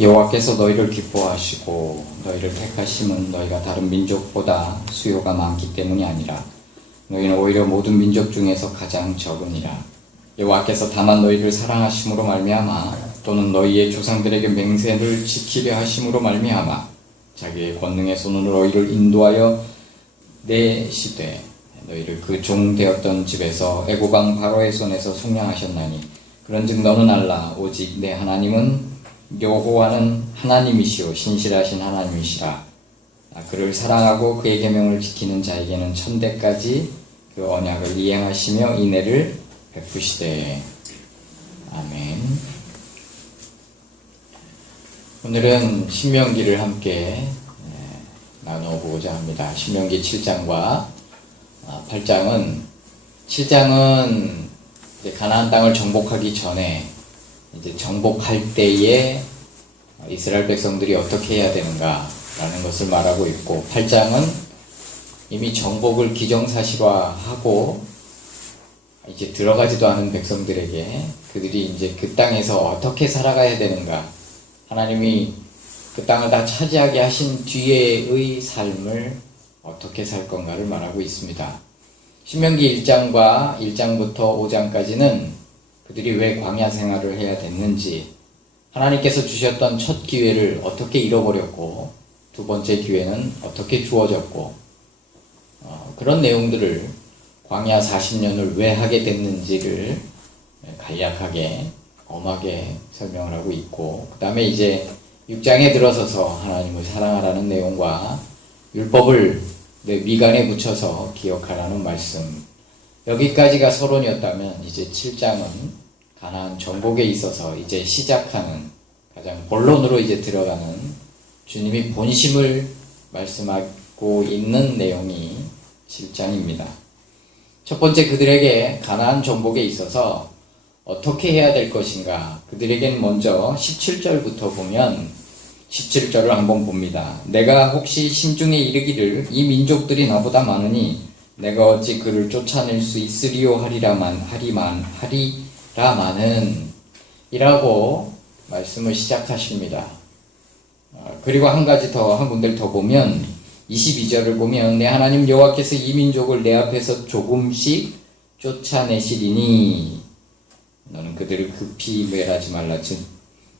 여호와께서 너희를 기뻐하시고 너희를 택하심은 너희가 다른 민족보다 수요가 많기 때문이 아니라 너희는 오히려 모든 민족 중에서 가장 적으니라. 여호와께서 다만 너희를 사랑하심으로 말미암아 또는 너희의 조상들에게 맹세를 지키려 하심으로 말미암아 자기의 권능의 손으로 너희를 인도하여 내시되 너희를 그 종 되었던 집에서 애고강 바로의 손에서 속량하셨나니 그런즉 너는 알라 오직 내 하나님은 여호와는 하나님이시오 신실하신 하나님이시라. 그를 사랑하고 그의 계명을 지키는 자에게는 천대까지 그 언약을 이행하시며 인애를 베푸시되. 아멘. 오늘은 신명기를 함께 나눠보고자 합니다. 신명기 7장과 8장은 7장은 이제 가나안 땅을 정복하기 전에 이제 정복할 때에 이스라엘 백성들이 어떻게 해야 되는가라는 것을 말하고 있고, 8장은 이미 정복을 기정사실화하고 이제 들어가지도 않은 백성들에게 그들이 이제 그 땅에서 어떻게 살아가야 되는가, 하나님이 그 땅을 다 차지하게 하신 뒤에의 삶을 어떻게 살 건가를 말하고 있습니다. 신명기 1장과 1장부터 5장까지는 그들이 왜 광야 생활을 해야 됐는지, 하나님께서 주셨던 첫 기회를 어떻게 잃어버렸고 두 번째 기회는 어떻게 주어졌고 그런 내용들을 광야 40년을 왜 하게 됐는지를 간략하게 엄하게 설명을 하고 있고, 그 다음에 이제 6장에 들어서서 하나님을 사랑하라는 내용과 율법을 내 미간에 붙여서 기억하라는 말씀, 여기까지가 서론이었다면 이제 7장은 가나안 정복에 있어서 이제 시작하는 가장 본론으로 이제 들어가는 주님이 본심을 말씀하고 있는 내용이 7장입니다. 첫 번째, 그들에게 가나안 정복에 있어서 어떻게 해야 될 것인가, 그들에게는 먼저 17절부터 보면 17절을 한번 봅니다. 내가 혹시 심중에 이르기를 이 민족들이 나보다 많으니 내가 어찌 그를 쫓아낼 수 있으리요 하리라마는 이라고 말씀을 시작하십니다. 그리고 한 군데를 더 보면 22절을 보면 내 하나님 여호와께서 이 민족을 내 앞에서 조금씩 쫓아내시리니 너는 그들을 급히 멸하지 말라.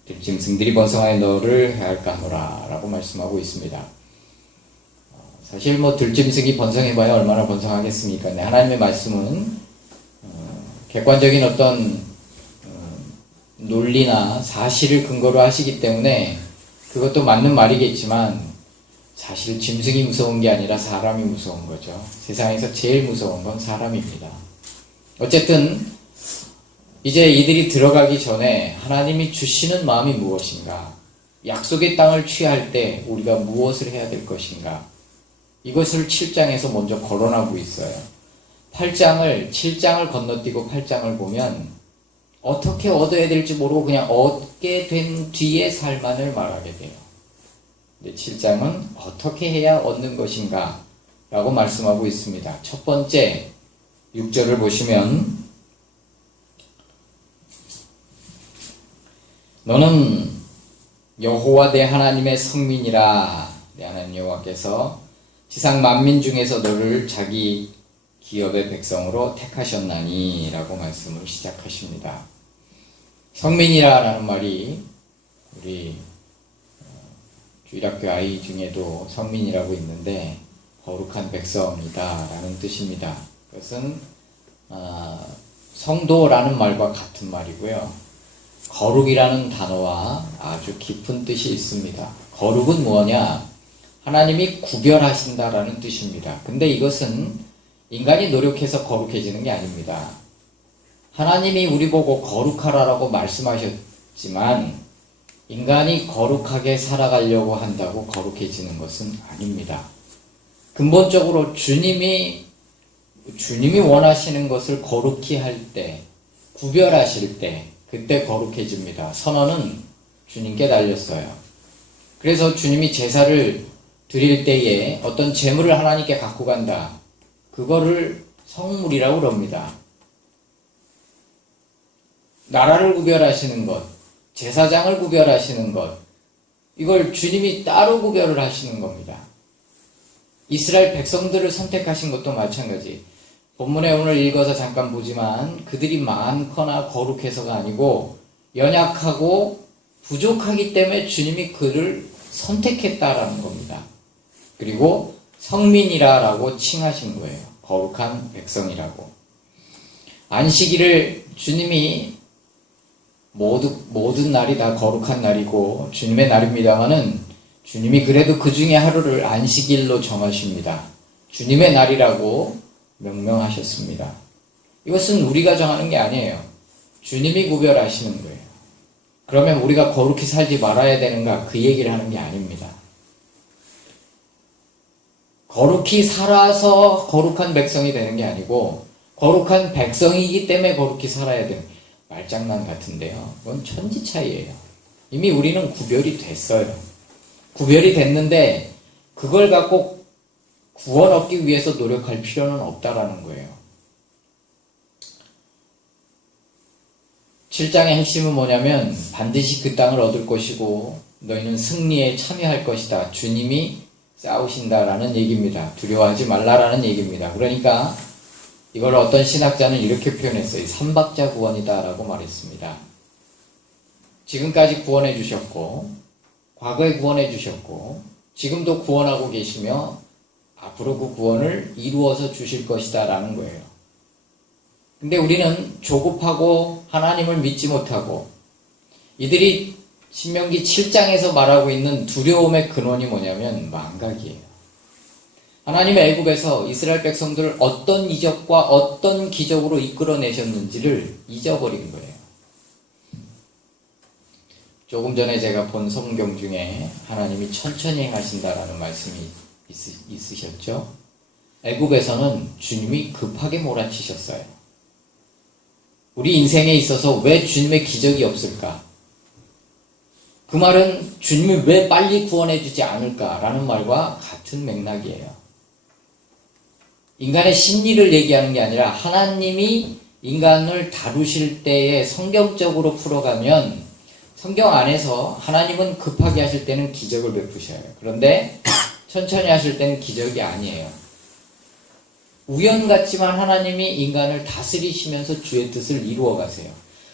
들짐승들이 번성하여 너를 해할까 하노라 라고 말씀하고 있습니다. 사실 들짐승이 번성해봐야 얼마나 번성하겠습니까? 네, 하나님의 말씀은 객관적인 어떤 논리나 사실을 근거로 하시기 때문에 그것도 맞는 말이겠지만, 사실 짐승이 무서운 게 아니라 사람이 무서운 거죠. 세상에서 제일 무서운 건 사람입니다. 어쨌든 이제 이들이 들어가기 전에 하나님이 주시는 마음이 무엇인가, 약속의 땅을 취할 때 우리가 무엇을 해야 될 것인가, 이것을 7장에서 먼저 거론하고 있어요. 7장을 건너뛰고 8장을 보면 어떻게 얻어야 될지 모르고 그냥 얻게 된 뒤의 삶만을 말하게 돼요. 근데 7장은 어떻게 해야 얻는 것인가 라고 말씀하고 있습니다. 첫 번째 6절을 보시면 너는 여호와 내 하나님의 성민이라. 내 하나님 여호와께서 지상 만민 중에서 너를 자기 기업의 백성으로 택하셨나니 라고 말씀을 시작하십니다. 성민이라는 말이 우리 주일학교 아이 중에도 성민이라고 있는데 거룩한 백성이다 라는 뜻입니다. 그것은 성도라는 말과 같은 말이고요. 거룩이라는 단어와 아주 깊은 뜻이 있습니다. 거룩은 뭐냐? 하나님이 구별하신다라는 뜻입니다. 근데 이것은 인간이 노력해서 거룩해지는 게 아닙니다. 하나님이 우리 보고 거룩하라라고 말씀하셨지만 인간이 거룩하게 살아가려고 한다고 거룩해지는 것은 아닙니다. 근본적으로 주님이 원하시는 것을 거룩히 할 때, 구별하실 때, 그때 거룩해집니다. 선언은 주님께 달렸어요. 그래서 주님이 제사를 드릴 때에 어떤 재물을 하나님께 갖고 간다, 그거를 성물이라고 그럽니다. 나라를 구별하시는 것, 제사장을 구별하시는 것, 이걸 주님이 따로 구별을 하시는 겁니다. 이스라엘 백성들을 선택하신 것도 마찬가지. 본문에 오늘 읽어서 잠깐 보지만 그들이 많거나 거룩해서가 아니고 연약하고 부족하기 때문에 주님이 그를 선택했다라는 겁니다. 그리고 성민이라고 칭하신 거예요. 거룩한 백성이라고. 안식일을 주님이 모든 날이 다 거룩한 날이고 주님의 날입니다마는 주님이 그래도 그 중에 하루를 안식일로 정하십니다. 주님의 날이라고 명명하셨습니다. 이것은 우리가 정하는 게 아니에요. 주님이 구별하시는 거예요. 그러면 우리가 거룩히 살지 말아야 되는가? 그 얘기를 하는 게 아닙니다. 거룩히 살아서 거룩한 백성이 되는 게 아니고 거룩한 백성이기 때문에 거룩히 살아야 되는 말장난 같은데요. 그건 천지 차이예요. 이미 우리는 구별이 됐어요. 구별이 됐는데 그걸 갖고 구원 얻기 위해서 노력할 필요는 없다라는 거예요. 7장의 핵심은 뭐냐면 반드시 그 땅을 얻을 것이고 너희는 승리에 참여할 것이다. 주님이 싸우신다라는 얘기입니다. 두려워하지 말라라는 얘기입니다. 그러니까 이걸 어떤 신학자는 이렇게 표현했어요. 삼박자 구원이다라고 말했습니다. 지금까지 구원해 주셨고 과거에 구원해 주셨고 지금도 구원하고 계시며 앞으로 그 구원을 이루어서 주실 것이다 라는 거예요. 근데 우리는 조급하고 하나님을 믿지 못하고 이들이 신명기 7장에서 말하고 있는 두려움의 근원이 뭐냐면 망각이에요. 하나님의 애굽에서 이스라엘 백성들을 어떤 이적과 어떤 기적으로 이끌어내셨는지를 잊어버린 거예요. 조금 전에 제가 본 성경 중에 하나님이 천천히 행하신다라는 말씀이 있으셨죠? 애굽에서는 주님이 급하게 몰아치셨어요. 우리 인생에 있어서 왜 주님의 기적이 없을까? 그 말은 주님이 왜 빨리 구원해 주지 않을까라는 말과 같은 맥락이에요. 인간의 심리를 얘기하는 게 아니라 하나님이 인간을 다루실 때에 성경적으로 풀어가면 성경 안에서 하나님은 급하게 하실 때는 기적을 베푸셔요. 그런데 천천히 하실 때는 기적이 아니에요. 우연 같지만 하나님이 인간을 다스리시면서 주의 뜻을 이루어 가세요.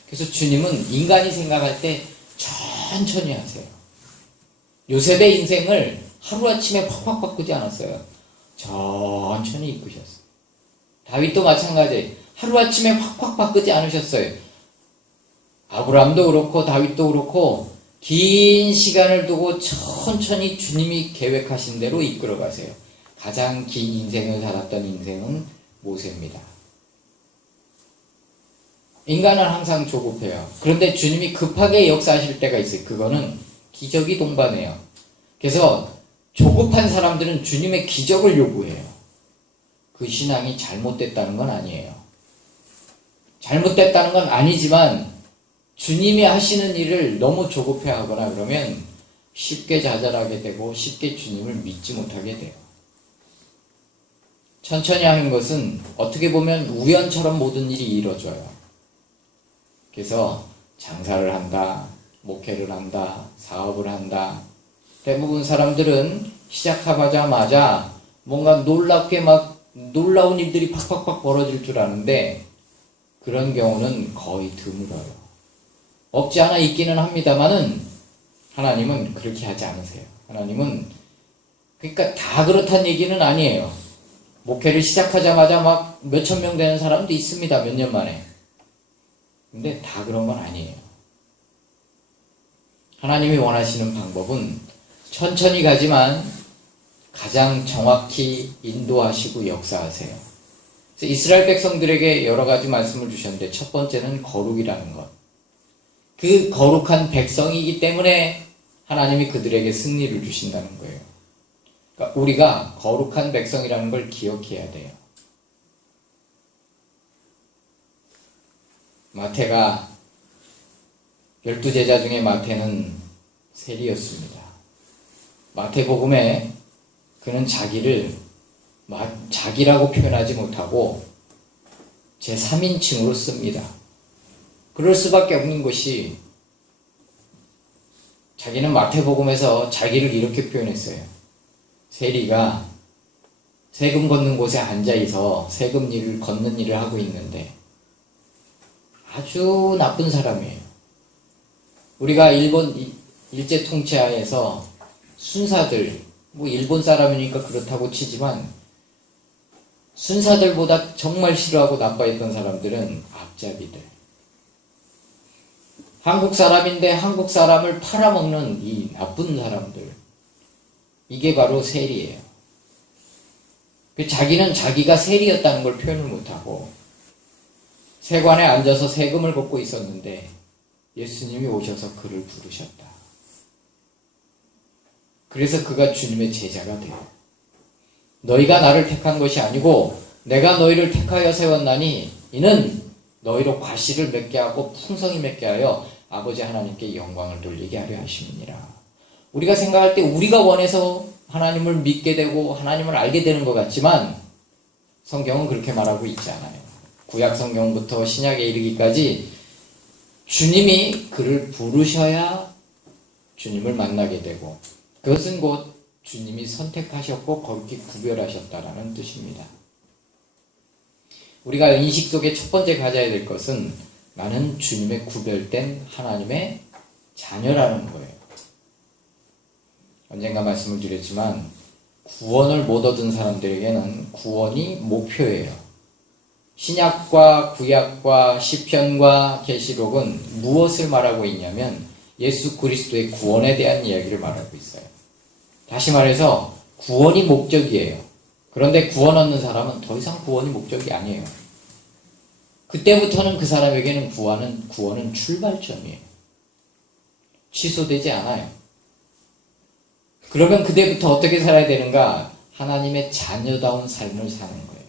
그래서 주님은 인간이 생각할 때 천천히 하세요. 요셉의 인생을 하루아침에 팍팍 바꾸지 않았어요. 천천히 이끄셨어요. 다윗도 마찬가지. 하루아침에 확확 바꾸지 않으셨어요. 아브라함도 그렇고 다윗도 그렇고 긴 시간을 두고 천천히 주님이 계획하신 대로 이끌어 가세요. 가장 긴 인생을 살았던 인생은 모세입니다. 인간은 항상 조급해요. 그런데 주님이 급하게 역사하실 때가 있어요. 그거는 기적이 동반해요. 그래서 조급한 사람들은 주님의 기적을 요구해요. 그 신앙이 잘못됐다는 건 아니에요. 잘못됐다는 건 아니지만 주님이 하시는 일을 너무 조급해하거나 그러면 쉽게 좌절하게 되고 쉽게 주님을 믿지 못하게 돼요. 천천히 하는 것은 어떻게 보면 우연처럼 모든 일이 이루어져요. 그래서 장사를 한다, 목회를 한다, 사업을 한다. 대부분 사람들은 시작하자마자 뭔가 놀랍게 막 놀라운 일들이 팍팍팍 벌어질 줄 아는데 그런 경우는 거의 드물어요. 없지 않아 있기는 합니다만은 하나님은 그렇게 하지 않으세요. 하나님은 그러니까 다 그렇다는 얘기는 아니에요. 목회를 시작하자마자 막 몇천 명 되는 사람도 있습니다. 몇 년 만에. 근데 다 그런 건 아니에요. 하나님이 원하시는 방법은 천천히 가지만 가장 정확히 인도하시고 역사하세요. 그래서 이스라엘 백성들에게 여러 가지 말씀을 주셨는데 첫 번째는 거룩이라는 것. 그 거룩한 백성이기 때문에 하나님이 그들에게 승리를 주신다는 거예요. 그러니까 우리가 거룩한 백성이라는 걸 기억해야 돼요. 마태가 12제자 중에 마태는 세리였습니다. 마태복음에 그는 자기를 자기라고 표현하지 못하고 제3인칭으로 씁니다. 그럴 수밖에 없는 것이 자기는 마태복음에서 자기를 이렇게 표현했어요. 세리가 세금 걷는 곳에 앉아있어 세금 일을 걷는 일을 하고 있는데 아주 나쁜 사람이에요. 우리가 일본 일제 통치하에서 순사들, 뭐 일본 사람이니까 그렇다고 치지만 순사들보다 정말 싫어하고 나빠했던 사람들은 앞잡이들. 한국 사람인데 한국 사람을 팔아먹는 이 나쁜 사람들. 이게 바로 세리예요. 자기는 자기가 세리였다는 걸 표현을 못하고 세관에 앉아서 세금을 걷고 있었는데 예수님이 오셔서 그를 부르셨다. 그래서 그가 주님의 제자가 돼요. 너희가 나를 택한 것이 아니고 내가 너희를 택하여 세웠나니 이는 너희로 과실을 맺게 하고 풍성히 맺게 하여 아버지 하나님께 영광을 돌리게 하려 하심이니라. 우리가 생각할 때 우리가 원해서 하나님을 믿게 되고 하나님을 알게 되는 것 같지만 성경은 그렇게 말하고 있지 않아요. 구약 성경부터 신약에 이르기까지 주님이 그를 부르셔야 주님을 만나게 되고 그것은 곧 주님이 선택하셨고 거기 구별하셨다라는 뜻입니다. 우리가 인식 속에 첫 번째 가져야 될 것은 나는 주님의 구별된 하나님의 자녀라는 거예요. 언젠가 말씀을 드렸지만 구원을 못 얻은 사람들에게는 구원이 목표예요. 신약과 구약과 시편과 계시록은 무엇을 말하고 있냐면 예수 그리스도의 구원에 대한 이야기를 말하고 있어요. 다시 말해서 구원이 목적이에요. 그런데 구원 얻는 사람은 더 이상 구원이 목적이 아니에요. 그때부터는 그 사람에게는 구원은 출발점이에요. 취소되지 않아요. 그러면 그때부터 어떻게 살아야 되는가? 하나님의 자녀다운 삶을 사는 거예요.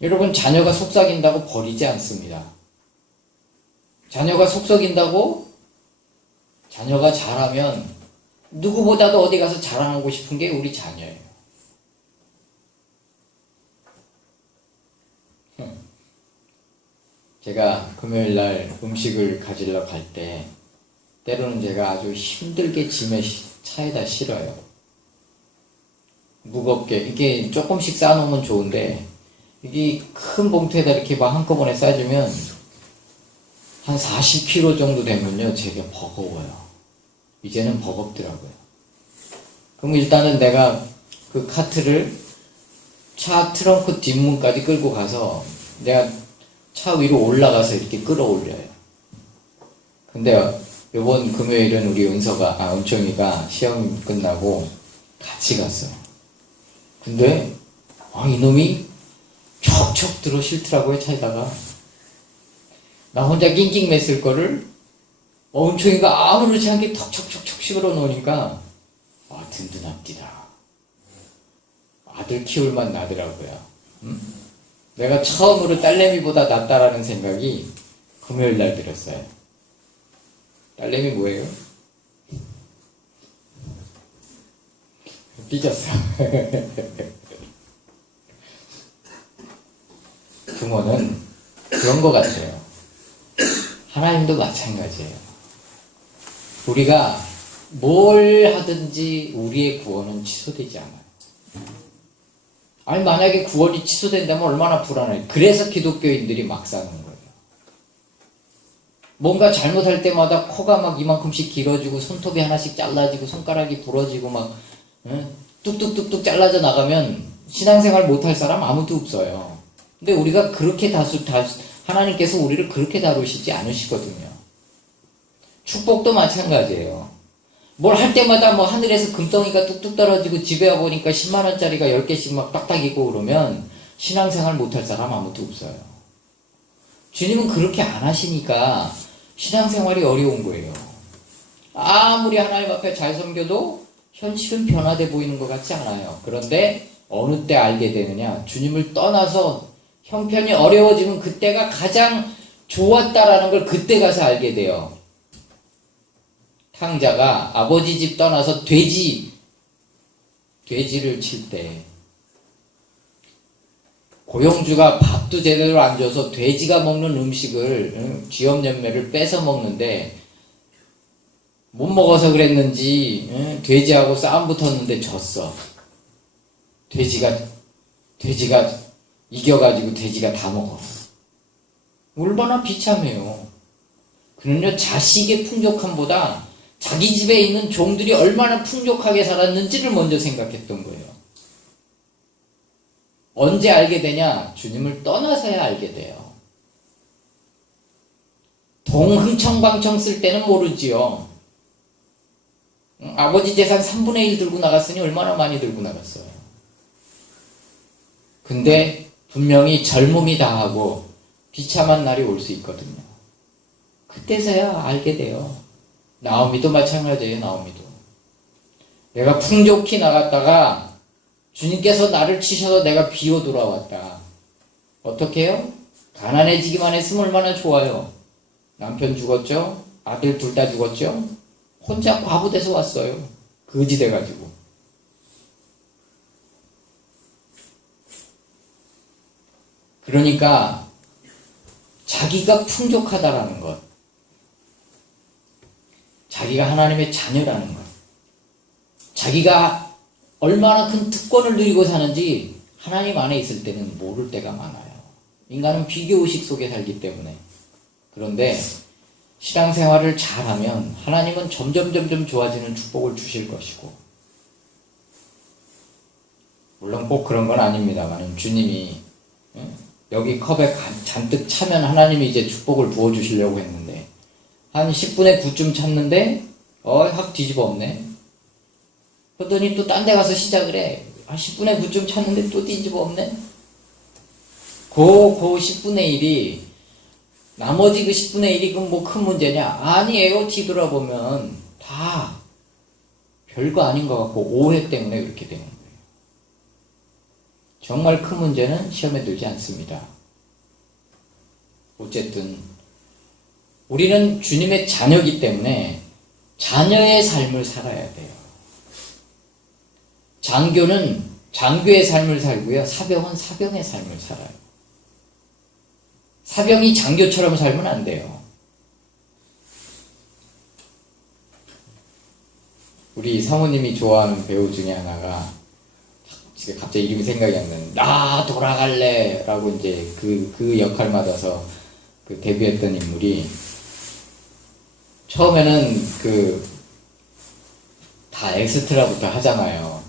여러분, 자녀가 속삭인다고 버리지 않습니다. 자녀가 속삭인다고 자녀가 잘하면 누구보다도 어디 가서 자랑하고 싶은 게 우리 자녀예요. 제가 금요일날 음식을 가지러 갈 때 때로는 제가 아주 힘들게 짐에 차에다 실어요. 무겁게. 이게 조금씩 싸놓으면 좋은데 이게 큰 봉투에다 이렇게 막 한꺼번에 싸주면 한 40kg 정도 되면요 제가 버거워요. 이제는 버겁더라고요. 그럼 일단은 내가 그 카트를 차 트렁크 뒷문까지 끌고 가서 내가 차 위로 올라가서 이렇게 끌어올려요. 근데 이번 금요일은 우리 은총이가 시험 끝나고 같이 갔어요. 근데 이놈이 척척 들어 싫더라고요. 차에다가 나 혼자 낑낑 맸을 거를 은총이가 아무렇지 않게 턱척척척 씹어 놓으니까 든든합디다. 아들 키울 맛 나더라고요. 내가 처음으로 딸내미보다 낫다라는 생각이 금요일날 들었어요. 딸내미 뭐예요? 삐졌어. 부모는 그런 것 같아요. 하나님도 마찬가지예요. 우리가 뭘 하든지 우리의 구원은 취소되지 않아요. 아니 만약에 구원이 취소된다면 얼마나 불안해요. 그래서 기독교인들이 막 사는 거예요. 뭔가 잘못할 때마다 코가 막 이만큼씩 길어지고 손톱이 하나씩 잘라지고 손가락이 부러지고 막 뚝뚝뚝뚝 잘라져 나가면 신앙생활 못할 사람 아무도 없어요. 근데 우리가 그렇게 하나님께서 우리를 그렇게 다루시지 않으시거든요. 축복도 마찬가지예요. 뭘 할 때마다 뭐 하늘에서 금덩이가 뚝뚝 떨어지고 집에 와보니까 10만원짜리가 10개씩 막 딱딱 있고 그러면 신앙생활 못할 사람 아무도 없어요. 주님은 그렇게 안 하시니까 신앙생활이 어려운 거예요. 아무리 하나님 앞에 잘 섬겨도 현실은 변화돼 보이는 것 같지 않아요. 그런데 어느 때 알게 되느냐? 주님을 떠나서 형편이 어려워지면 그때가 가장 좋았다라는 걸 그때 가서 알게 돼요. 탕자가 아버지 집 떠나서 돼지를 칠 때 고용주가 밥도 제대로 안 줘서 돼지가 먹는 음식을 쥐염염매를 뺏어 먹는데 못 먹어서 그랬는지 돼지하고 싸움 붙었는데 졌어. 돼지가 이겨가지고 돼지가 다 먹어. 얼마나 비참해요. 그는요, 자식의 풍족함보다 자기 집에 있는 종들이 얼마나 풍족하게 살았는지를 먼저 생각했던 거예요. 언제 알게 되냐? 주님을 떠나서야 알게 돼요. 동흥청방청 쓸 때는 모르지요. 아버지 재산 3분의 1 들고 나갔으니 얼마나 많이 들고 나갔어요. 근데 분명히 젊음이 다하고 비참한 날이 올 수 있거든요. 그때서야 알게 돼요. 나오미도 마찬가지예요. 나오미도. 내가 풍족히 나갔다가 주님께서 나를 치셔서 내가 비어 돌아왔다. 어떻게 해요? 가난해지기만 했으면 얼마나 좋아요. 남편 죽었죠? 아들 둘 다 죽었죠? 혼자 과부돼서 왔어요. 거지 돼가지고. 그러니까 자기가 풍족하다라는 것, 자기가 하나님의 자녀라는 것, 자기가 얼마나 큰 특권을 누리고 사는지 하나님 안에 있을 때는 모를 때가 많아요. 인간은 비교의식 속에 살기 때문에. 그런데 신앙생활을 잘하면 하나님은 점점 좋아지는 축복을 주실 것이고, 물론 꼭 그런 건 아닙니다만 주님이 여기 컵에 잔뜩 차면 하나님이 이제 축복을 부어주시려고 했는데 한 10분의 9쯤 찼는데 확 뒤집어 엎네. 그러더니 또 딴 데 가서 시작을 해. 10분의 9쯤 찼는데 또 뒤집어 엎네. 그 10분의 1이 나머지 그 10분의 1이 그럼 뭐 큰 문제냐? 아니에요. 뒤돌아보면 다 별거 아닌 것 같고 오해 때문에 그렇게 되는 거예요. 정말 큰 문제는 시험에 들지 않습니다. 어쨌든 우리는 주님의 자녀이기 때문에 자녀의 삶을 살아야 돼요. 장교는 장교의 삶을 살고요. 사병은 사병의 삶을 살아요. 사병이 장교처럼 살면 안 돼요. 우리 사모님이 좋아하는 배우 중에 하나가 지금 갑자기 이름이 생각이 안 나는데 나 돌아갈래 라고 이제 그 역할 맡아서 그 데뷔했던 인물이 처음에는 다 엑스트라부터 하잖아요.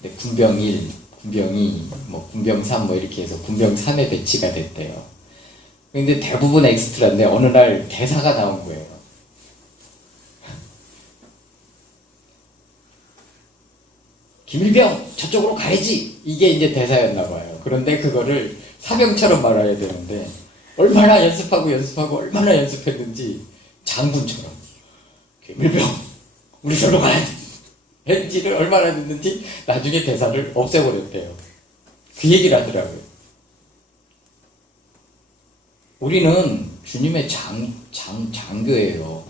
근데 군병 1, 군병 2, 군병 3 이렇게 해서 군병 3에 배치가 됐대요. 근데 대부분 엑스트라인데 어느 날 대사가 나온 거예요. 김일병 저쪽으로 가야지, 이게 이제 대사였나 봐요. 그런데 그거를 사병처럼 말해야 되는데 얼마나 연습하고 얼마나 연습했는지 장군처럼 김일병 우리 절로 가야 돼 왠지를 얼마나 듣는지 나중에 대사를 없애버렸대요. 그 얘기를 하더라고요. 우리는 주님의 장교예요.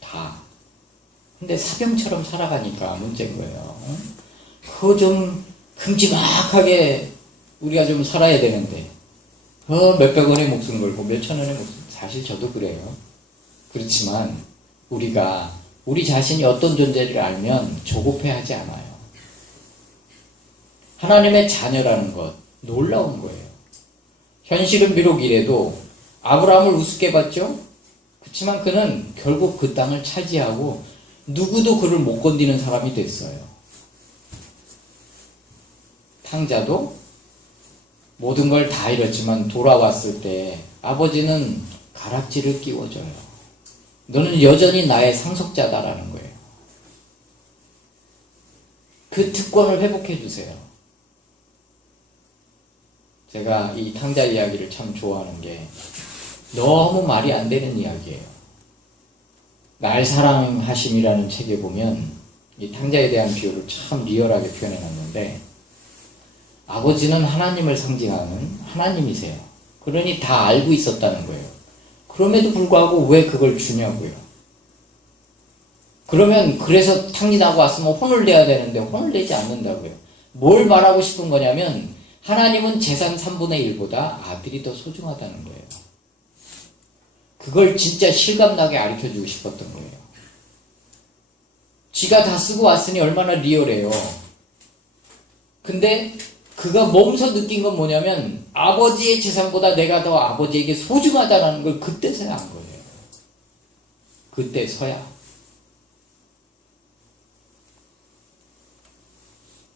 다. 근데 사병처럼 살아가니까 문제인 거예요. 그거 좀 큼지막하게 우리가 좀 살아야 되는데 몇백 원의 목숨 걸고 몇천 원의 목숨, 사실 저도 그래요. 그렇지만 우리가 우리 자신이 어떤 존재를 알면 조급해하지 않아요. 하나님의 자녀라는 것 놀라운 거예요. 현실은 비록 이래도 아브라함을 우습게 봤죠? 그렇지만 그는 결국 그 땅을 차지하고 누구도 그를 못 건드리는 사람이 됐어요. 탕자도 모든 걸 다 잃었지만 돌아왔을 때 아버지는 가락지를 끼워줘요. 너는 여전히 나의 상속자다라는 거예요. 그 특권을 회복해 주세요. 제가 이 탕자 이야기를 참 좋아하는 게 너무 말이 안 되는 이야기예요. 날 사랑하심이라는 책에 보면 이 탕자에 대한 비유를 참 리얼하게 표현해 놨는데, 아버지는 하나님을 상징하는 하나님이세요. 그러니 다 알고 있었다는 거예요. 그럼에도 불구하고 왜 그걸 주냐고요. 그러면 그래서 탕진하고 왔으면 혼을 내야 되는데 혼을 내지 않는다고요. 뭘 말하고 싶은 거냐면 하나님은 재산 3분의 1보다 아들이 더 소중하다는 거예요. 그걸 진짜 실감나게 가르쳐주고 싶었던 거예요. 쥐가 다 쓰고 왔으니 얼마나 리얼해요. 근데 그가 몸소 느낀 건 뭐냐면 아버지의 재산보다 내가 더 아버지에게 소중하다는 걸 그때서야 안 거예요. 그때서야.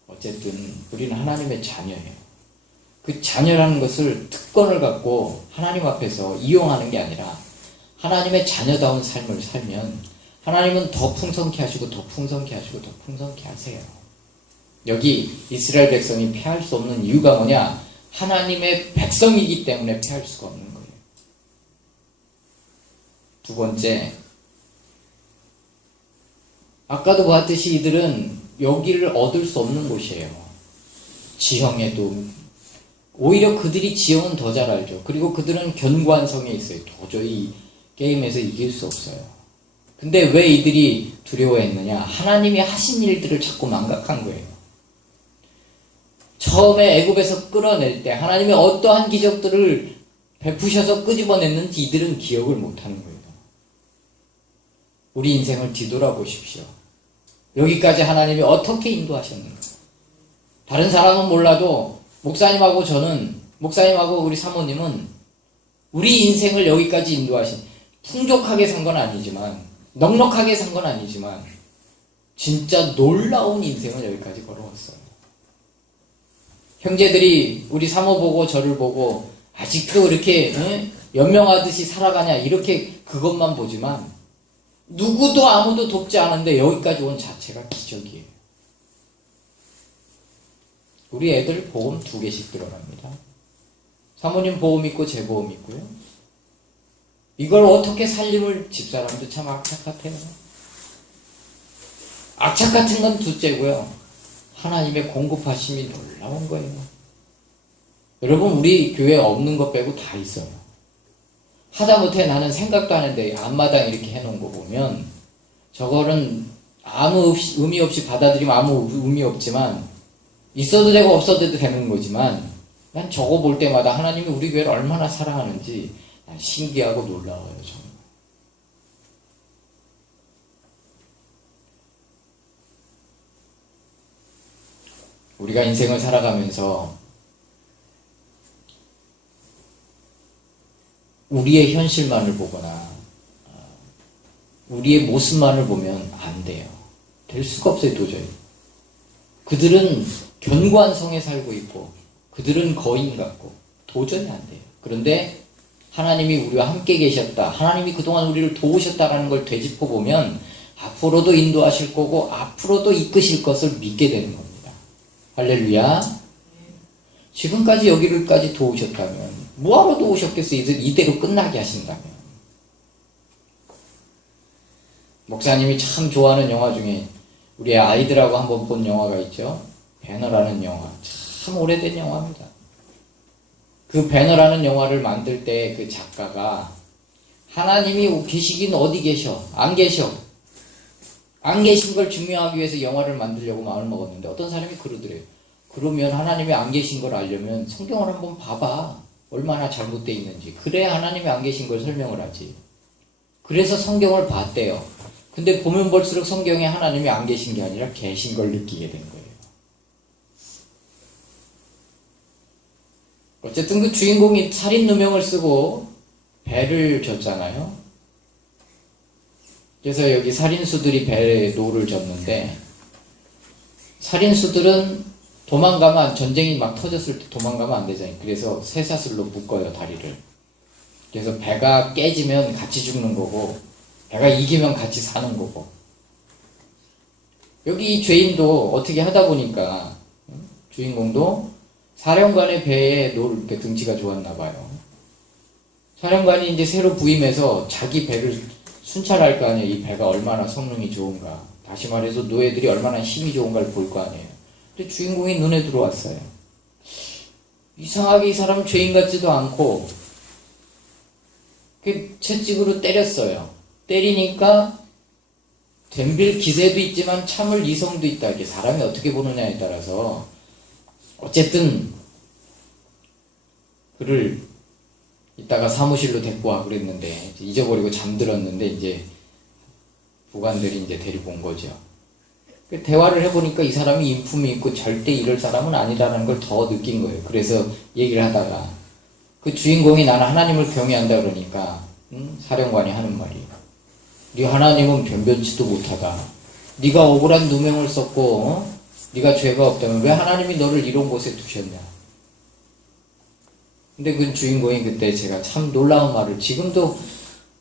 어쨌든 우리는 하나님의 자녀예요. 그 자녀라는 것을 특권을 갖고 하나님 앞에서 이용하는 게 아니라 하나님의 자녀다운 삶을 살면 하나님은 더 풍성케 하시고 더 풍성케 하시고 더 풍성케 하세요. 여기 이스라엘 백성이 패할 수 없는 이유가 뭐냐? 하나님의 백성이기 때문에 패할 수가 없는 거예요. 두 번째, 아까도 봤듯이 이들은 여기를 얻을 수 없는 곳이에요. 지형에도 오히려 그들이 지형은 더 잘 알죠. 그리고 그들은 견고한 성에 있어요. 도저히 게임에서 이길 수 없어요. 근데 왜 이들이 두려워했느냐? 하나님이 하신 일들을 자꾸 망각한 거예요. 처음에 애굽에서 끌어낼 때 하나님이 어떠한 기적들을 베푸셔서 끄집어냈는지 이들은 기억을 못하는 거예요. 우리 인생을 뒤돌아보십시오. 여기까지 하나님이 어떻게 인도하셨는가? 다른 사람은 몰라도 목사님하고 저는, 목사님하고 우리 사모님은 우리 인생을 여기까지 인도하신, 풍족하게 산 건 아니지만, 넉넉하게 산 건 아니지만 진짜 놀라운 인생을 여기까지 걸어왔어요. 형제들이 우리 사모 보고 저를 보고 아직도 이렇게 연명하듯이 살아가냐 이렇게 그것만 보지만 누구도 아무도 돕지 않았는데 여기까지 온 자체가 기적이에요. 우리 애들 보험 2개씩 들어갑니다. 사모님 보험 있고 제 보험 있고요. 이걸 어떻게 살림을, 집사람도 참 악착 같아요. 악착 같은 건 둘째고요. 하나님의 공급하심이 놀라운 거예요. 여러분, 우리 교회에 없는 것 빼고 다 있어요. 하다못해 나는 생각도 안 했는데 앞마당 이렇게 해놓은 거 보면 저거는 아무 의미 없이 받아들이면 아무 의미 없지만 있어도 되고 없어도 되는 거지만 난 저거 볼 때마다 하나님이 우리 교회를 얼마나 사랑하는지 난 신기하고 놀라워요. 정말. 우리가 인생을 살아가면서 우리의 현실만을 보거나 우리의 모습만을 보면 안 돼요. 될 수가 없어요. 도저히. 그들은 견고한 성에 살고 있고 그들은 거인 같고 도저히 안 돼요. 그런데 하나님이 우리와 함께 계셨다. 하나님이 그동안 우리를 도우셨다라는 걸 되짚어보면 앞으로도 인도하실 거고 앞으로도 이끄실 것을 믿게 되는 겁니다. 할렐루야. 지금까지 여기를까지 도우셨다면 뭐하러 도우셨겠어요? 이대로 끝나게 하신다면. 목사님이 참 좋아하는 영화 중에 우리 아이들하고 한번 본 영화가 있죠. 배너라는 영화. 참 오래된 영화입니다. 그 배너라는 영화를 만들 때 그 작가가 하나님이 계시긴 어디 계셔? 안 계셔. 안 계신 걸 증명하기 위해서 영화를 만들려고 마음을 먹었는데 어떤 사람이 그러더래요. 그러면 하나님이 안 계신 걸 알려면 성경을 한번 봐봐. 얼마나 잘못되어 있는지. 그래야 하나님이 안 계신 걸 설명을 하지. 그래서 성경을 봤대요. 근데 보면 볼수록 성경에 하나님이 안 계신 게 아니라 계신 걸 느끼게 된 거예요. 어쨌든 그 주인공이 살인 누명을 쓰고 배를 졌잖아요. 그래서 여기 살인수들이 배에 노를 졌는데 살인수들은 도망가면, 전쟁이 막 터졌을 때 도망가면 안 되잖아요. 그래서 쇠사슬로 묶어요, 다리를. 그래서 배가 깨지면 같이 죽는 거고 배가 이기면 같이 사는 거고. 여기 이 죄인도 어떻게 하다 보니까 주인공도 사령관의 배에 이렇게 등치가 좋았나 봐요. 사령관이 이제 새로 부임해서 자기 배를 순찰할 거 아니에요. 이 배가 얼마나 성능이 좋은가. 다시 말해서 노예들이 얼마나 힘이 좋은가를 볼 거 아니에요. 근데 주인공이 눈에 들어왔어요. 이상하게 이 사람은 죄인 같지도 않고 채찍으로 때렸어요. 때리니까 덤빌 기세도 있지만 참을 이성도 있다. 이게 사람이 어떻게 보느냐에 따라서 어쨌든 그를 이따가 사무실로 데리고 와 그랬는데 잊어버리고 잠들었는데 이제 부관들이 이제 데리고 온 거죠. 대화를 해보니까 이 사람이 인품이 있고 절대 이럴 사람은 아니라는 걸 더 느낀 거예요. 그래서 얘기를 하다가 그 주인공이 나는 하나님을 경외한다 그러니까 사령관이 하는 말이 네 하나님은 변변치도 못하다. 네가 억울한 누명을 썼고 네가 죄가 없다면 왜 하나님이 너를 이런 곳에 두셨냐. 근데 그 주인공이 그때 제가 참 놀라운 말을 지금도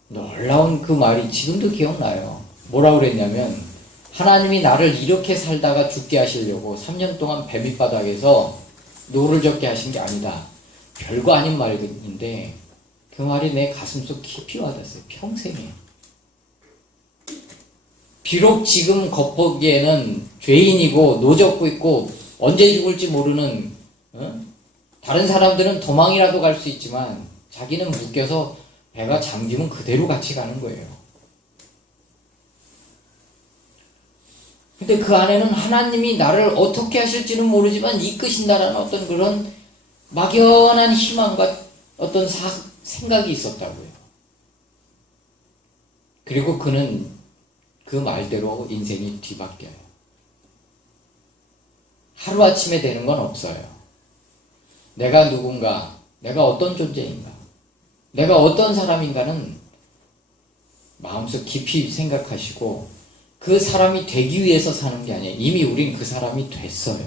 놀라운 그 말이 지금도 기억나요. 뭐라고 그랬냐면 하나님이 나를 이렇게 살다가 죽게 하시려고 3년 동안 배 밑바닥에서 노를 젓게 하신 게 아니다. 별거 아닌 말인데 그 말이 내 가슴속 깊이 와닿았어요. 평생에. 비록 지금 겉보기에는 죄인이고 노젓고 있고 언제 죽을지 모르는 다른 사람들은 도망이라도 갈 수 있지만 자기는 묶여서 배가 잠기면 그대로 같이 가는 거예요. 근데 그 안에는 하나님이 나를 어떻게 하실지는 모르지만 이끄신다라는 어떤 그런 막연한 희망과 어떤 생각이 있었다고요. 그리고 그는 그 말대로 인생이 뒤바뀌어요. 하루아침에 되는 건 없어요. 내가 누군가, 내가 어떤 존재인가, 내가 어떤 사람인가는 마음속 깊이 생각하시고 그 사람이 되기 위해서 사는 게 아니에요. 이미 우린 그 사람이 됐어요.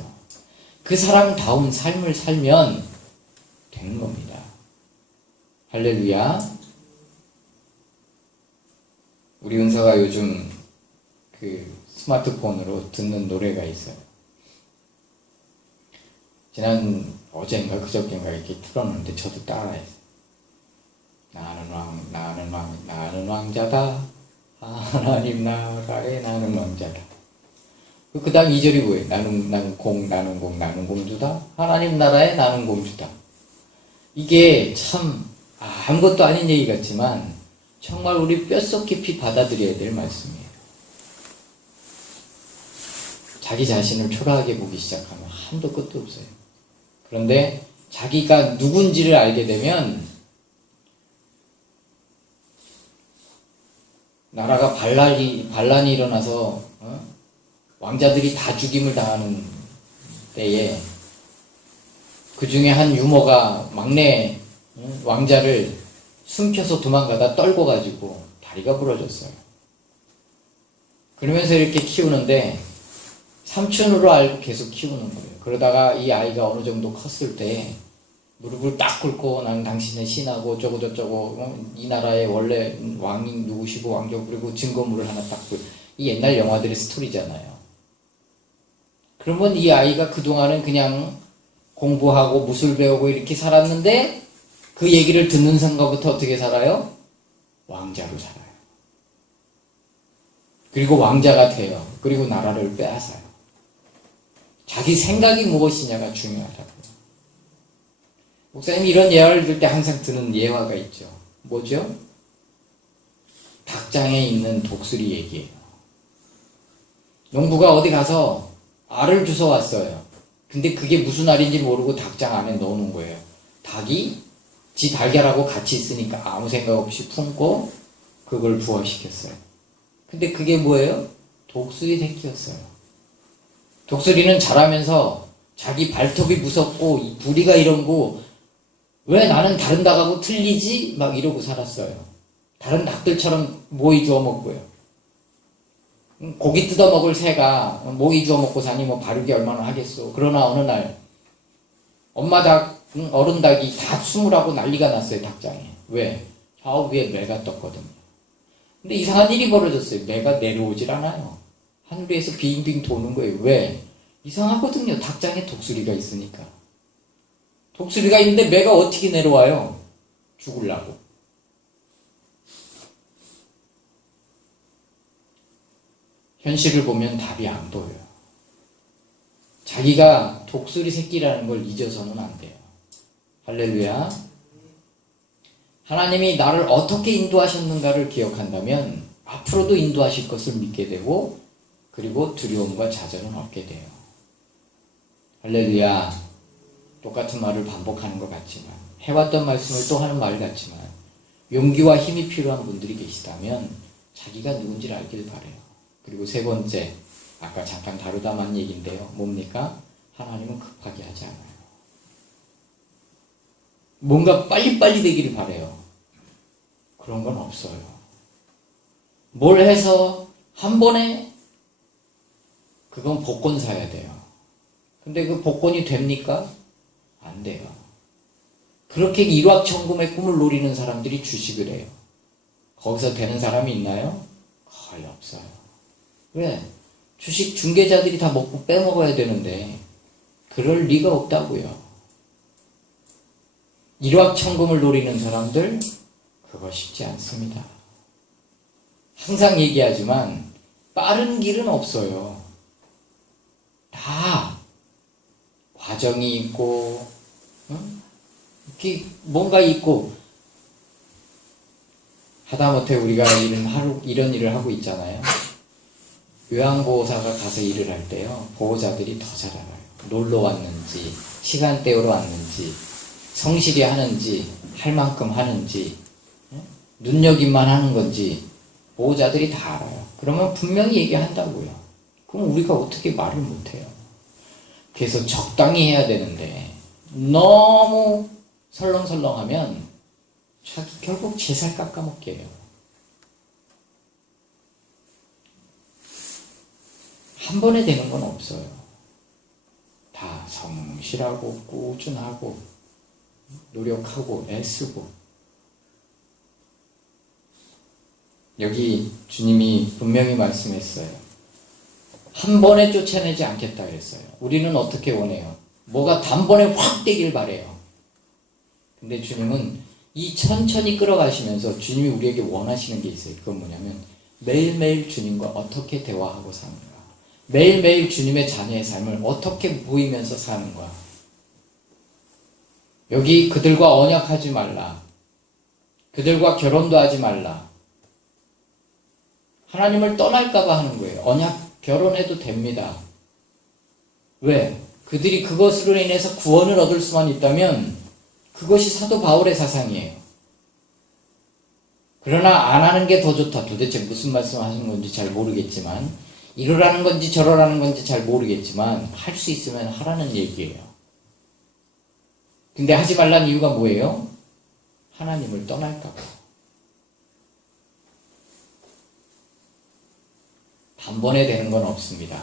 그 사람다운 삶을 살면 되는 겁니다. 할렐루야. 우리 은서가 요즘 그 스마트폰으로 듣는 노래가 있어요. 지난 어젠가 그저께인가 이렇게 틀었는데 저도 따라했어요. 나는 왕자다. 하나님 나라에 나는 왕자다. 그 다음 2절이 뭐예요? 나는 공주다. 하나님 나라에 나는 공주다. 이게 참 아무것도 아닌 얘기 같지만 정말 우리 뼛속 깊이 받아들여야 될 말씀이에요. 자기 자신을 초라하게 보기 시작하면 한도 끝도 없어요. 그런데 자기가 누군지를 알게 되면 나라가 반란이 일어나서 왕자들이 다 죽임을 당하는 때에 그 중에 한 유모가 막내 왕자를 숨겨서 도망가다 떨궈가지고 다리가 부러졌어요. 그러면서 이렇게 키우는데 삼촌으로 알고 계속 키우는 거예요. 그러다가 이 아이가 어느 정도 컸을 때 무릎을 딱 꿇고 나는 당신의 신하고 어쩌고 저쩌고 이 나라의 원래 왕이 누구시고 왕족 그리고 증거물을 하나 딱 이 옛날 영화들의 스토리잖아요. 그러면 이 아이가 그동안은 그냥 공부하고 무술 배우고 이렇게 살았는데 그 얘기를 듣는 순간부터 어떻게 살아요? 왕자로 살아요. 그리고 왕자가 돼요. 그리고 나라를 빼앗아요. 자기 생각이 무엇이냐가 중요하다고. 목사님이 이런 예화를 들 때 항상 드는 예화가 있죠. 뭐죠? 닭장에 있는 독수리 얘기예요. 농부가 어디 가서 알을 주워왔어요. 근데 그게 무슨 알인지 모르고 닭장 안에 넣어놓은 거예요. 닭이 지 달걀하고 같이 있으니까 아무 생각 없이 품고 그걸 부화시켰어요. 근데 그게 뭐예요? 독수리 새끼였어요. 독수리는 자라면서 자기 발톱이 무섭고 부리가 이런고 왜 나는 다른 닭하고 틀리지? 막 이러고 살았어요. 다른 닭들처럼 모이 주워 먹고요. 고기 뜯어 먹을 새가 모이 주워 먹고 사니 뭐 발육이 얼마나 하겠어. 그러나 어느 날 엄마 닭, 어른 닭이 다 수물하고 난리가 났어요. 닭장에. 왜? 저 위에 매가 떴거든요. 근데 이상한 일이 벌어졌어요. 매가 내려오질 않아요. 하늘에서 빙빙 도는 거예요. 왜? 이상하거든요. 닭장에 독수리가 있으니까. 독수리가 있는데 매가 어떻게 내려와요? 죽으려고. 현실을 보면 답이 안 보여요. 자기가 독수리 새끼라는 걸 잊어서는 안 돼요. 할렐루야. 하나님이 나를 어떻게 인도하셨는가를 기억한다면 앞으로도 인도하실 것을 믿게 되고 그리고 두려움과 좌절은 없게 돼요. 할렐루야. 똑같은 말을 반복하는 것 같지만 해왔던 말씀을 또 하는 말 같지만 용기와 힘이 필요한 분들이 계시다면 자기가 누군지를 알길 바라요. 그리고 세 번째, 아까 잠깐 다루다만 얘기인데요. 뭡니까? 하나님은 급하게 하지 않아요. 뭔가 빨리빨리 되기를 바라요. 그런 건 없어요. 뭘 해서 한 번에 그건 복권 사야 돼요. 근데 그 복권이 됩니까? 안 돼요. 그렇게 일확천금의 꿈을 노리는 사람들이 주식을 해요. 거기서 되는 사람이 있나요? 거의 없어요. 왜? 주식 중개자들이 다 먹고 빼먹어야 되는데 그럴 리가 없다고요. 일확천금을 노리는 사람들 그거 쉽지 않습니다. 항상 얘기하지만 빠른 길은 없어요. 다 과정이 있고 이렇게 뭔가 있고 하다못해 우리가 이런 일을 하고 있잖아요. 요양보호사가 가서 일을 할 때요. 보호자들이 더 잘 알아요. 놀러 왔는지 시간대로 왔는지 성실히 하는지 할 만큼 하는지 눈여김만 하는 건지 보호자들이 다 알아요. 그러면 분명히 얘기한다고요. 그럼 우리가 어떻게 말을 못해요. 그래서 적당히 해야 되는데 너무 설렁설렁하면 결국 제 살 깎아먹게 해요. 한 번에 되는 건 없어요. 다 성실하고 꾸준하고 노력하고 애쓰고. 여기 주님이 분명히 말씀했어요. 한 번에 쫓아내지 않겠다 그랬어요. 우리는 어떻게 원해요? 뭐가 단번에 확 되길 바래요. 근데 주님은 이 천천히 끌어가시면서 주님이 우리에게 원하시는 게 있어요. 그건 뭐냐면 매일매일 주님과 어떻게 대화하고 사는가, 매일매일 주님의 자녀의 삶을 어떻게 보이면서 사는가. 여기 그들과 언약하지 말라, 그들과 결혼도 하지 말라. 하나님을 떠날까봐 하는 거예요. 언약 결혼해도 됩니다. 왜? 그들이 그것으로 인해서 구원을 얻을 수만 있다면 그것이 사도 바울의 사상이에요. 그러나 안 하는 게 더 좋다. 도대체 무슨 말씀 하시는 건지 잘 모르겠지만, 이러라는 건지 저러라는 건지 잘 모르겠지만 할 수 있으면 하라는 얘기예요. 근데 하지 말라는 이유가 뭐예요? 하나님을 떠날까 봐. 단번에 되는 건 없습니다.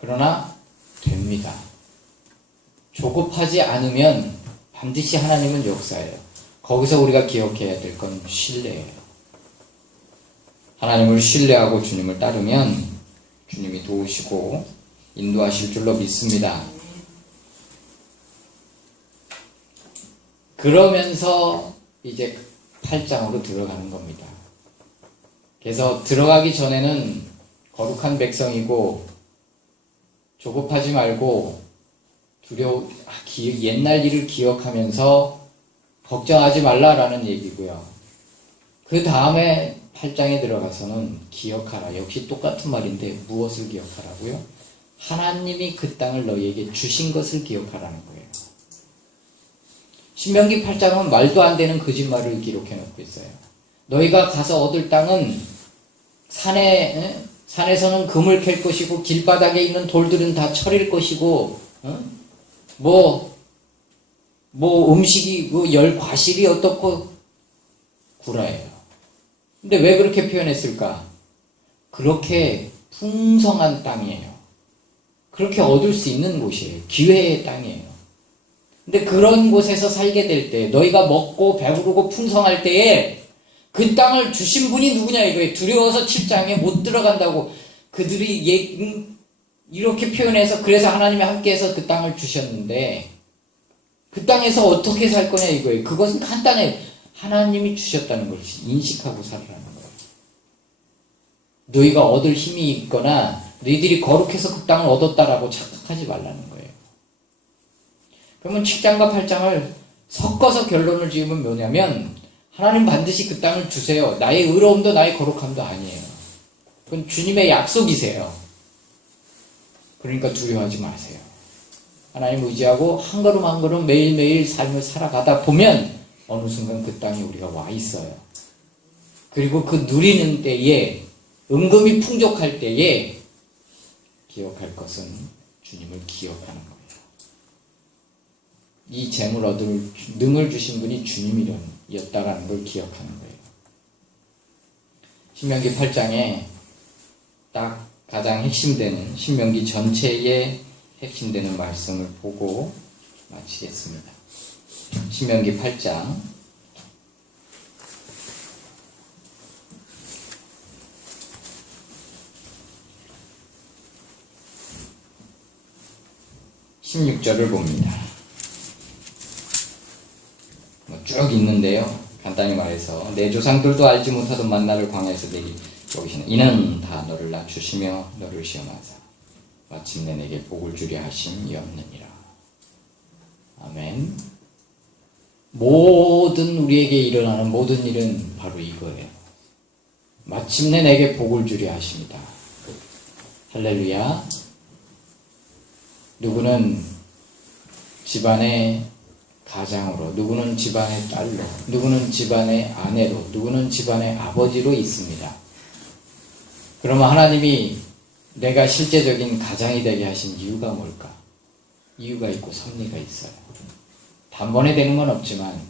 그러나 됩니다. 조급하지 않으면 반드시 하나님은 역사해요. 거기서 우리가 기억해야 될 건 신뢰예요. 하나님을 신뢰하고 주님을 따르면 주님이 도우시고 인도하실 줄로 믿습니다. 그러면서 이제 8장으로 들어가는 겁니다. 그래서 들어가기 전에는 거룩한 백성이고 조급하지 말고 옛날 일을 기억하면서 걱정하지 말라라는 얘기고요. 그 다음에 8장에 들어가서는 기억하라. 역시 똑같은 말인데 무엇을 기억하라고요? 하나님이 그 땅을 너희에게 주신 것을 기억하라는 거예요. 신명기 8장은 말도 안 되는 거짓말을 기록해 놓고 있어요. 너희가 가서 얻을 땅은 산에서는 금을 캘 것이고 길바닥에 있는 돌들은 다 철일 것이고 음식이 열 과실이 어떻고 구라예요. 근데 왜 그렇게 표현했을까? 그렇게 풍성한 땅이에요. 그렇게 얻을 수 있는 곳이에요. 기회의 땅이에요. 근데 그런 곳에서 살게 될 때, 너희가 먹고 배부르고 풍성할 때에 그 땅을 주신 분이 누구냐 이거예요. 두려워서 7장에 못 들어간다고 그들이 이렇게 표현해서, 그래서 하나님이 함께해서 그 땅을 주셨는데 그 땅에서 어떻게 살 거냐 이거예요. 그것은 간단해. 하나님이 주셨다는 걸 인식하고 살으라는 거예요. 너희가 얻을 힘이 있거나 너희들이 거룩해서 그 땅을 얻었다라고 착각하지 말라는 거예요. 그러면 7장과 8장을 섞어서 결론을 지으면 뭐냐면, 하나님 반드시 그 땅을 주세요. 나의 의로움도 나의 거룩함도 아니에요. 그건 주님의 약속이세요. 그러니까 두려워하지 마세요. 하나님 의지하고 한 걸음 한 걸음 매일매일 삶을 살아가다 보면 어느 순간 그 땅에 우리가 와 있어요. 그리고 그 누리는 때에, 은금이 풍족할 때에 기억할 것은 주님을 기억하는 거예요. 이 재물 얻을 능을 주신 분이 주님이었다라는 걸 기억하는 거예요. 신명기 8장에 딱 가장 핵심되는, 신명기 전체에 핵심되는 말씀을 보고 마치겠습니다. 신명기 8장 16절을 봅니다. 쭉 있는데요. 간단히 말해서 내 조상들도 알지 못하던 만나를 광야에서 내게 먹이시는 이는 다 너를 낮추시며 너를 시험하사 마침내 내게 복을 주려 하심이 없느니라. 아멘. 모든 우리에게 일어나는 모든 일은 바로 이거예요. 마침내 내게 복을 주려 하십니다. 할렐루야. 누구는 집안의 가장으로, 누구는 집안의 딸로, 누구는 집안의 아내로, 누구는 집안의 아버지로 있습니다. 그러면 하나님이 내가 실제적인 가장이 되게 하신 이유가 뭘까? 이유가 있고 섭리가 있어요. 단번에 되는 건 없지만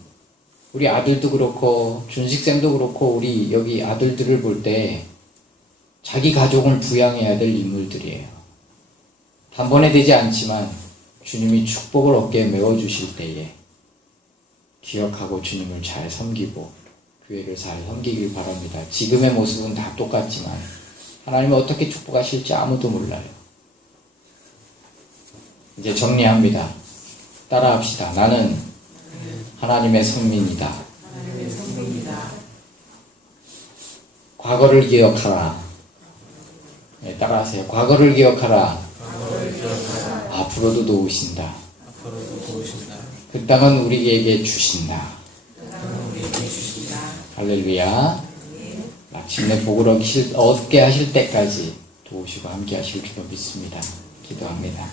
우리 아들도 그렇고 준식쌤도 그렇고 우리 여기 아들들을 볼 때 자기 가족을 부양해야 될 인물들이에요. 단번에 되지 않지만 주님이 축복을 어깨에 메워주실 때에 기억하고 주님을 잘 섬기고 교회를 잘 섬기길 바랍니다. 지금의 모습은 다 똑같지만 하나님이 어떻게 축복하실지 아무도 몰라요. 이제 정리합니다. 따라합시다. 나는 하나님의 성민이다. 과거를 기억하라. 네, 따라하세요. 과거를 기억하라. 앞으로도 도우신다. 그 땅은 우리에게 주신다. 할렐루야. 마침내 복을 얻게 하실 때까지 도우시고 함께 하실 줄로 믿습니다. 기도합니다.